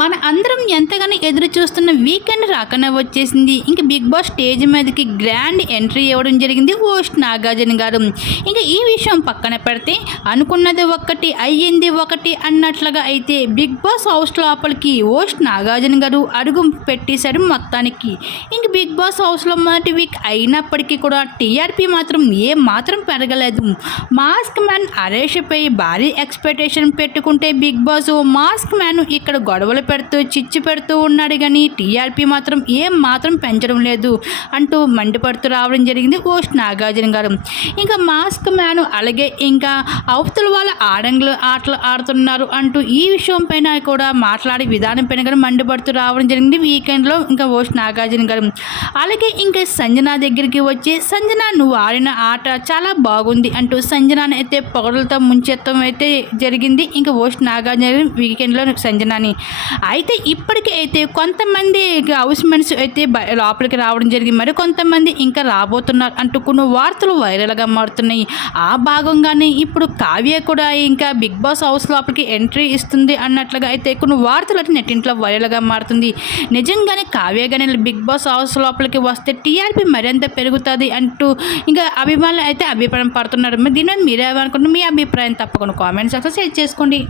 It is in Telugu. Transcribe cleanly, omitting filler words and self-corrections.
మన అందరం ఎంతగానో ఎదురు చూస్తున్న వీకెండ్ రాకనే వచ్చేసింది. ఇంక బిగ్ బాస్ స్టేజ్ మీదకి గ్రాండ్ ఎంట్రీ ఇవ్వడం జరిగింది హోస్ట్ నాగార్జున గారు. ఇంకా ఈ విషయం పక్కన పెడితే అనుకున్నది ఒకటి అయ్యింది ఒకటి అన్నట్లుగా అయితే బిగ్ బాస్ హౌస్ లోపలికి హోస్ట్ నాగార్జున గారు అడుగు పెట్టేశాడు మొత్తానికి. ఇంక బిగ్ బాస్ హౌస్లో మొదటి వీక్ అయినప్పటికీ కూడా టీఆర్పీ మాత్రం మాత్రం పెరగలేదు. మాస్క్ మ్యాన్ అరేషపై భారీ ఎక్స్పెక్టేషన్ పెట్టుకుంటే బిగ్ బాస్ మాస్క్ మ్యాన్ ఇక్కడ గొడవలు పెడుతూ చిచ్చు పెడుతూ ఉన్నాడు, కానీ టీఆర్పీ మాత్రం మాత్రం పెంచడం లేదు అంటూ మండిపడుతూ రావడం జరిగింది హోస్ట్ నాగార్జున గారు. ఇంకా మాస్క్ మ్యాన్ అలాగే ఇంకా అవతల వాళ్ళ ఆటలు ఆడుతున్నారు అంటూ ఈ విషయం పైన కూడా మాట్లాడే విధానం పైన కూడా మండిపడుతూ రావడం జరిగింది వీకెండ్లో ఇంకా హోస్ట్ నాగార్జున గారు. అలాగే ఇంకా సంజన దగ్గరికి వచ్చి సంజన నువ్వు ఆడిన ఆట చాలా బాగుంది అంటూ సంజనాని అయితే పొగడలతో ముంచెత్తడం అయితే జరిగింది ఇంకా హోస్ట్ నాగార్జున వీకెండ్లో సంజనాని. అయితే ఇప్పటికీ అయితే కొంతమంది హౌస్ మెంట్స్ అయితే లోపలికి రావడం జరిగింది, మరి కొంతమంది ఇంకా రాబోతున్నారు అంటూ కొన్ని వార్తలు వైరల్గా మారుతున్నాయి. ఆ భాగంగానే ఇప్పుడు కావ్య కూడా ఇంకా బిగ్ బాస్ హౌస్ లోపలికి ఎంట్రీ ఇస్తుంది అన్నట్లుగా అయితే కొన్ని వార్తలు అయితే నెట్టింట్లో వైరల్గా మారుతుంది. నిజంగానే కావ్య కానీ బిగ్ బాస్ హౌస్ లోపలికి వస్తే టీఆర్పీ మరింత పెరుగుతుంది అంటూ ఇంకా అభిమానులు అయితే అభిప్రాయం పడుతున్నారు. మరి దీని మీరేమనుకుంటున్నారు? మీ అభిప్రాయం తప్పకుండా కామెంట్ సెక్షన్లో షేర్ చేసుకోండి.